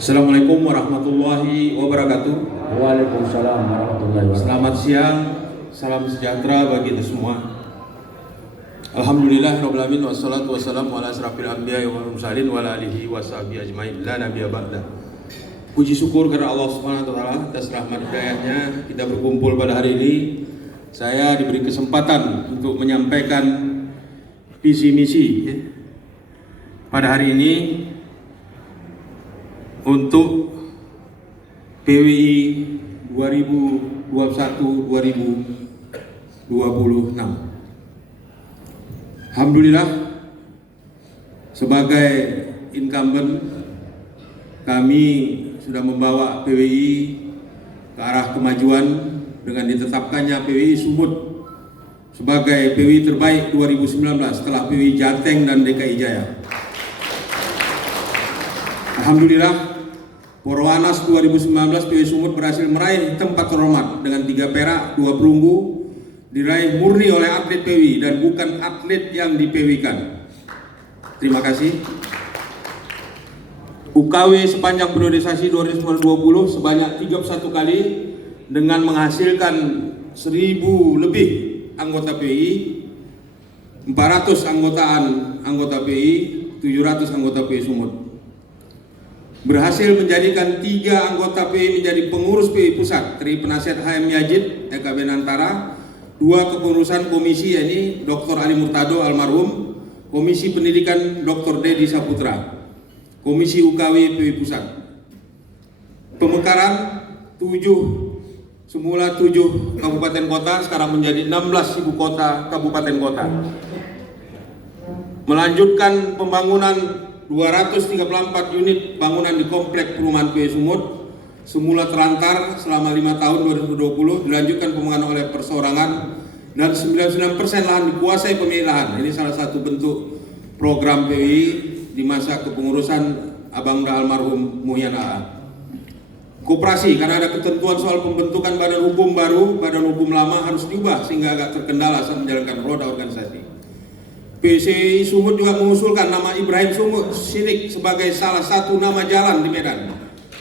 Assalamualaikum warahmatullahi wabarakatuh. Waalaikumsalam warahmatullahi wabarakatuh. Selamat siang, salam sejahtera bagi kita semua. Alhamdulillah rabbil alamin wassalatu wassalamu ala asrafil anbiya'i wal mursalin wa ala alihi washabihi ajmain la nabiyya ba'da. Puji syukur kepada Allah Subhanahu wa taala atas rahmat hidayahnya kita berkumpul pada hari ini. Saya diberi kesempatan untuk menyampaikan visi misi pada hari ini untuk PWI 2021-2026. Alhamdulillah, sebagai incumbent kami sudah membawa PWI ke arah kemajuan dengan ditetapkannya PWI Sumut sebagai PWI terbaik 2019 setelah PWI Jateng dan DKI Jaya. Alhamdulillah, Purwanas 2019 PWI Sumut berhasil meraih tempat terhormat dengan 3 perak, 2 perunggu, diraih murni oleh atlet PWI dan bukan atlet yang di-PWI-kan. Terima kasih. UKW sepanjang periodisasi 2020 sebanyak 31 kali dengan menghasilkan 1000 lebih anggota PWI, 400 anggota PWI, 700 anggota PWI Sumut. Berhasil menjadikan 3 anggota PWI menjadi pengurus PWI Pusat, Tri Penasihat HM Yajid, EKB Nantara, 2 kepengurusan komisi, yakni Dr. Ali Murtado almarhum, Komisi Pendidikan Dr. Dedi Saputra, Komisi UKW PWI Pusat. Pemekaran 7, semula 7 kabupaten kota, sekarang menjadi 16 ibu kota kabupaten kota. Melanjutkan pembangunan 234 unit bangunan di komplek perumahan PWI Sumut, semula terlantar selama 5 tahun 2020, dilanjutkan pembangunan oleh perseorangan dan 99% lahan dikuasai pemilik lahan. Ini salah satu bentuk program PWI di masa kepengurusan Abang Da almarhum Muhyan AA. Koperasi, karena ada ketentuan soal pembentukan badan hukum baru, badan hukum lama harus diubah sehingga agak terkendala saat menjalankan roda organisasi. PWI Sumut juga mengusulkan nama Ibrahim Sumut Sinik sebagai salah satu nama jalan di Medan.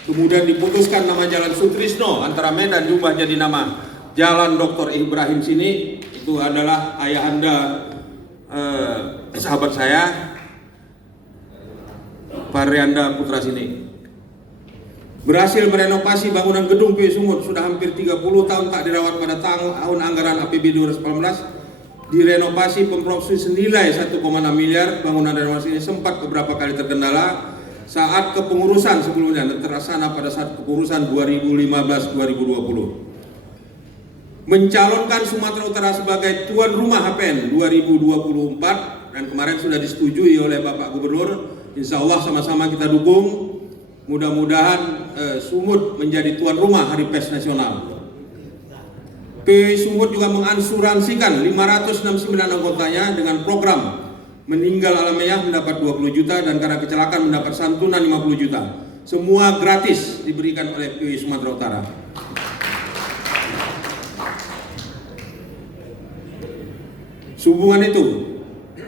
Kemudian diputuskan nama Jalan Sutrisno antara Medan diubah jadi nama Jalan Dr. Ibrahim Sinik. Itu adalah ayahanda sahabat saya, Parianda Putra Sinik. Berhasil merenovasi bangunan gedung PWI Sumut, sudah hampir 30 tahun tak dirawat. Pada tahun anggaran APBD 2018 direnovasi Pemprov senilai 1,6 miliar. Bangunan renovasi ini sempat beberapa kali terkendala saat kepengurusan sebelumnya dan terlaksana pada saat kepengurusan 2015-2020. Mencalonkan Sumatera Utara sebagai tuan rumah HPN 2024 dan kemarin sudah disetujui oleh Bapak Gubernur. Insya Allah sama-sama kita dukung. Mudah-mudahan Sumut menjadi tuan rumah Hari Pers Nasional. PWI Sumut juga mengasuransikan 569 anggotanya dengan program meninggal alamiah mendapat 20 juta dan karena kecelakaan mendapat santunan 50 juta. Semua gratis diberikan oleh PWI Sumatera Utara. Sehubungan itu,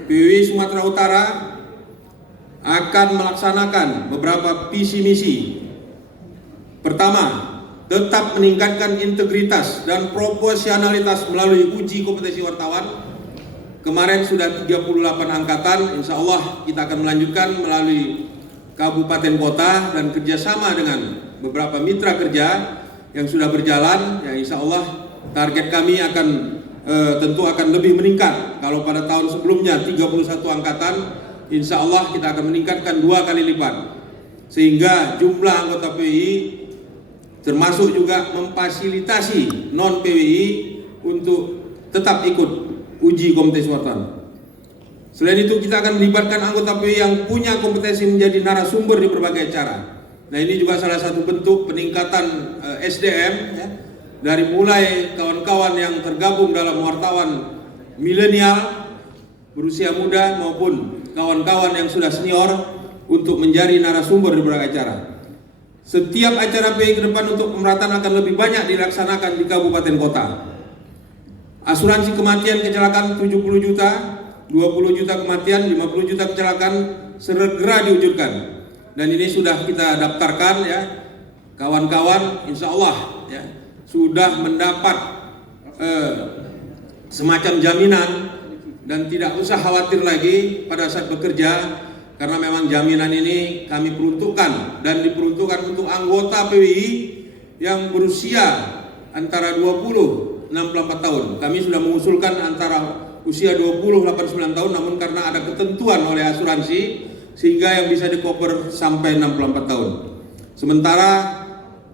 PWI Sumatera Utara akan melaksanakan beberapa visi misi. Pertama, tetap meningkatkan integritas dan proporsionalitas melalui uji kompetensi wartawan. Kemarin sudah 38 angkatan, insya Allah kita akan melanjutkan melalui kabupaten kota dan kerjasama dengan beberapa mitra kerja yang sudah berjalan. Ya, insya Allah target kami akan tentu akan lebih meningkat. Kalau pada tahun sebelumnya 31 angkatan, insya Allah kita akan meningkatkan 2 kali lipat. Sehingga jumlah anggota PWI termasuk juga memfasilitasi non-PWI untuk tetap ikut uji kompetensi wartawan. Selain itu kita akan melibatkan anggota PWI yang punya kompetensi menjadi narasumber di berbagai acara. Nah, ini juga salah satu bentuk peningkatan SDM ya, dari mulai kawan-kawan yang tergabung dalam wartawan milenial berusia muda maupun kawan-kawan yang sudah senior untuk menjadi narasumber di berbagai acara. Setiap acara PWI ke depan untuk pemerataan akan lebih banyak dilaksanakan di kabupaten kota. Asuransi kematian kecelakaan 70 juta, 20 juta kematian, 50 juta kecelakaan segera diwujudkan. dan ini sudah kita daftarkan ya. Kawan-kawan insya Allah ya sudah mendapat semacam jaminan dan tidak usah khawatir lagi pada saat bekerja, karena memang jaminan ini kami peruntukkan dan diperuntukkan untuk anggota PWI yang berusia antara 20 64 tahun. Kami sudah mengusulkan antara usia 20 89 tahun, namun karena ada ketentuan oleh asuransi sehingga yang bisa di-cover sampai 64 tahun. Sementara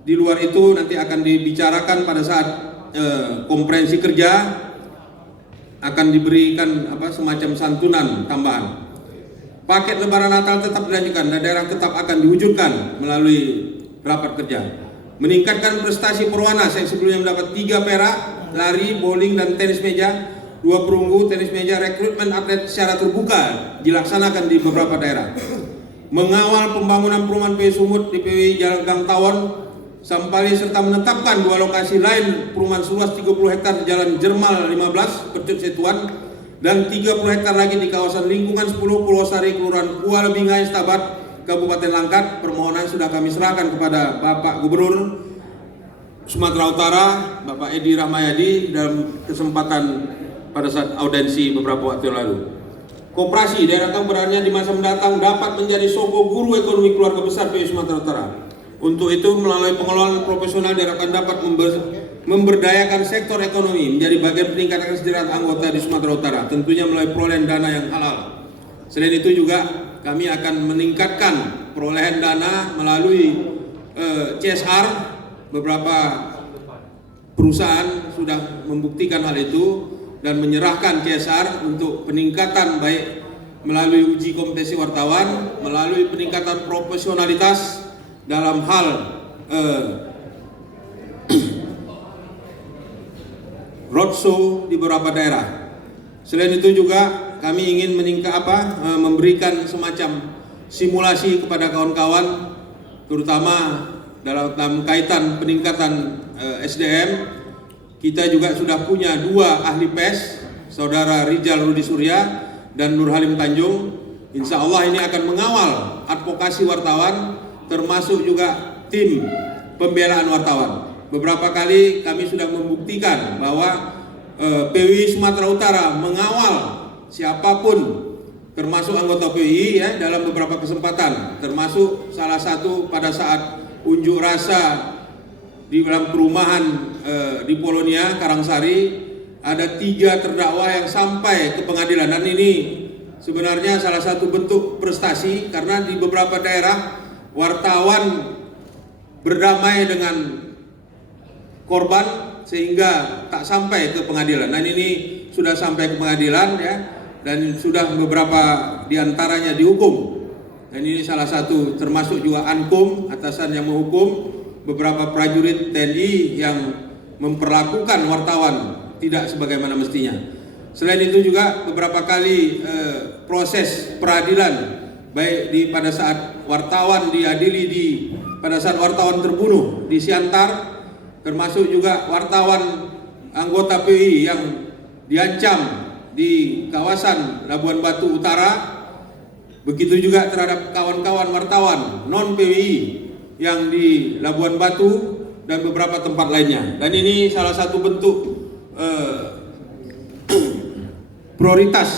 di luar itu nanti akan dibicarakan pada saat konferensi kerja, akan diberikan semacam santunan tambahan. Paket lebaran Natal tetap dilanjutkan dan daerah tetap akan diwujudkan melalui rapat kerja. Meningkatkan prestasi Perwanas yang sebelumnya mendapat 3 perak, lari, bowling, dan tenis meja, 2 perunggu, tenis meja. Rekrutmen atlet secara terbuka dilaksanakan di beberapa daerah. Mengawal pembangunan perumahan PWI Sumut di PWI Jalan Gang Tawon, Sampali, serta menetapkan 2 lokasi lain perumahan seluas 30 hektar di Jalan Jermal 15, Percut Setuan, dan 30 hektar lagi di kawasan lingkungan 10 Purwosari, Kelurahan Kuala Bingai, Stabat, Kabupaten Langkat. Permohonan sudah kami serahkan kepada Bapak Gubernur Sumatera Utara, Bapak Edi Rahmayadi, dalam kesempatan pada saat audensi beberapa waktu yang lalu. Koperasi daerah keberanian di masa mendatang dapat menjadi soko guru ekonomi keluarga besar PWI Sumatera Utara. Untuk itu, melalui pengelolaan profesional diharapkan dapat memberdayakan sektor ekonomi menjadi bagian peningkatan kesejahteraan anggota di Sumatera Utara, tentunya melalui perolehan dana yang halal. Selain itu juga kami akan meningkatkan perolehan dana melalui CSR. Beberapa perusahaan sudah membuktikan hal itu dan menyerahkan CSR untuk peningkatan, baik melalui uji kompetensi wartawan, melalui peningkatan profesionalitas dalam hal roadshow di beberapa daerah. Selain itu juga kami ingin memberikan semacam simulasi kepada kawan-kawan, terutama dalam kaitan peningkatan SDM. Kita juga sudah punya 2 ahli pers, Saudara Rijal Rudi Surya dan Nur Halim Tanjung. Insya Allah ini akan mengawal advokasi wartawan, termasuk juga tim pembelaan wartawan. Beberapa kali kami sudah membuktikan bahwa PWI Sumatera Utara mengawal siapapun, termasuk anggota PWI ya, dalam beberapa kesempatan, termasuk salah satu pada saat unjuk rasa di dalam perumahan di Polonia, Karangsari, ada 3 terdakwa yang sampai ke pengadilan, dan ini sebenarnya salah satu bentuk prestasi karena di beberapa daerah wartawan berdamai dengan korban sehingga tak sampai ke pengadilan. Dan ini sudah sampai ke pengadilan ya, dan sudah beberapa diantaranya dihukum. Dan ini salah satu, termasuk juga Ankum, atasan yang menghukum beberapa prajurit TNI yang memperlakukan wartawan tidak sebagaimana mestinya. Selain itu juga beberapa kali proses peradilan, baik pada saat wartawan diadili pada saat wartawan terbunuh di Siantar, termasuk juga wartawan anggota PWI yang diancam di kawasan Labuan Batu Utara. Begitu juga terhadap kawan-kawan wartawan non PWI yang di Labuan Batu dan beberapa tempat lainnya. Dan ini salah satu bentuk prioritas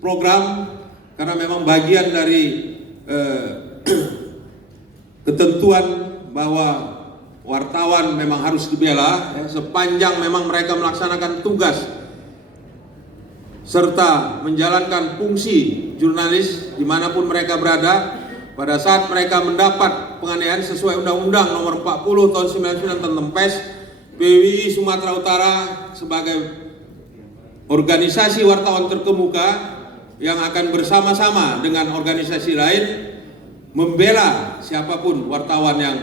program, karena memang bagian dari ketentuan bahwa wartawan memang harus dibela ya, sepanjang memang mereka melaksanakan tugas serta menjalankan fungsi jurnalis dimanapun mereka berada. Pada saat mereka mendapat penganiayaan sesuai Undang-Undang Nomor 40 Tahun 99 tentang PES, PWI Sumatera Utara sebagai organisasi wartawan terkemuka yang akan bersama-sama dengan organisasi lain membela siapapun wartawan yang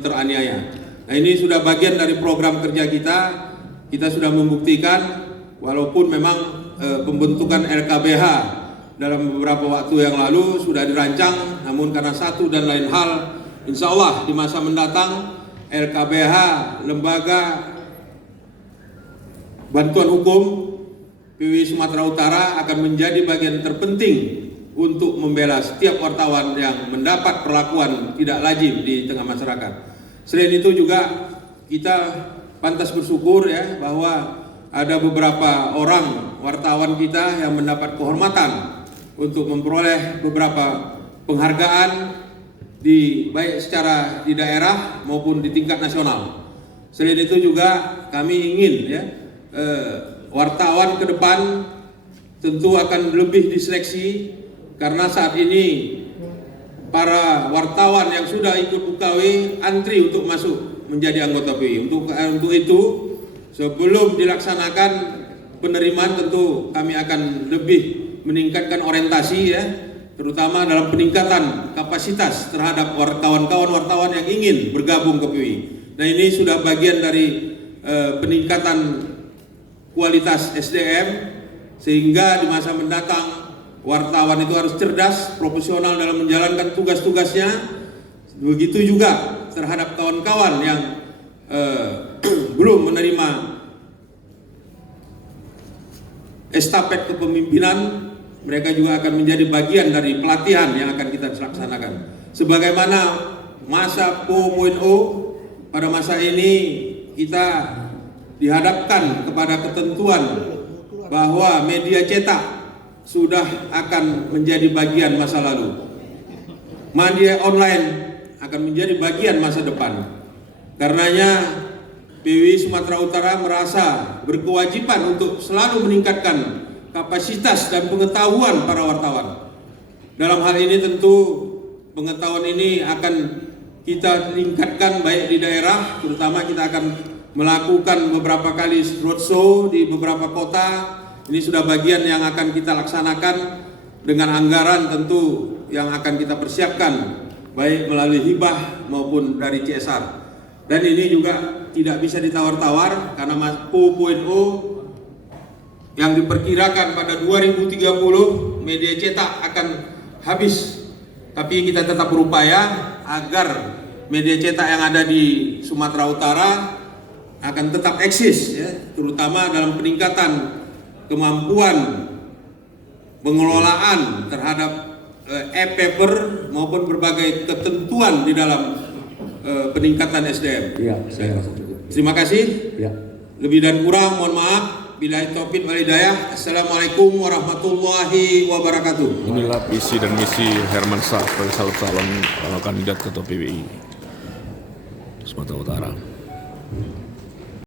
teraniaya. Nah, ini sudah bagian dari program kerja kita. Kita sudah membuktikan, walaupun memang pembentukan LKBH dalam beberapa waktu yang lalu sudah dirancang, namun karena satu dan lain hal, insya Allah di masa mendatang LKBH, Lembaga Bantuan Hukum PWI Sumatera Utara, akan menjadi bagian terpenting untuk membela setiap wartawan yang mendapat perlakuan tidak lazim di tengah masyarakat. Selain itu juga kita pantas bersyukur ya bahwa ada beberapa orang wartawan kita yang mendapat kehormatan untuk memperoleh beberapa penghargaan baik secara di daerah maupun di tingkat nasional. Selain itu juga kami ingin ya wartawan ke depan tentu akan lebih diseleksi karena saat ini para wartawan yang sudah ikut UKW antri untuk masuk menjadi anggota PWI. Untuk itu sebelum dilaksanakan penerimaan tentu kami akan lebih meningkatkan orientasi ya, terutama dalam peningkatan kapasitas terhadap kawan-kawan wartawan yang ingin bergabung ke PWI. Nah ini sudah bagian dari peningkatan kualitas SDM sehingga di masa mendatang wartawan itu harus cerdas, profesional dalam menjalankan tugas-tugasnya. Begitu juga terhadap kawan-kawan yang belum menerima estafet kepemimpinan, mereka juga akan menjadi bagian dari pelatihan yang akan kita laksanakan. Sebagaimana masa 4.0, pada masa ini kita dihadapkan kepada ketentuan bahwa media cetak sudah akan menjadi bagian masa lalu. Media online akan menjadi bagian masa depan. Karenanya PWI Sumatera Utara merasa berkewajiban untuk selalu meningkatkan kapasitas dan pengetahuan para wartawan. Dalam hal ini tentu pengetahuan ini akan kita tingkatkan baik di daerah, terutama kita akan melakukan beberapa kali roadshow di beberapa kota. Ini sudah bagian yang akan kita laksanakan dengan anggaran tentu yang akan kita persiapkan baik melalui hibah maupun dari CSR. Dan ini juga tidak bisa ditawar-tawar karena 4.0 yang diperkirakan pada 2030 media cetak akan habis. Tapi kita tetap berupaya agar media cetak yang ada di Sumatera Utara akan tetap eksis ya, terutama dalam peningkatan kemampuan pengelolaan terhadap e-paper maupun berbagai ketentuan di dalam peningkatan SDM. Ya, saya rasa cukup. Terima kasih. Ya. Lebih dan kurang mohon maaf. Billahi taufiq wal hidayah. Assalamualaikum warahmatullahi wabarakatuh. Inilah visi dan misi Herman Syah sebagai salah calon kandidat ketua PWI Sumatera Utara.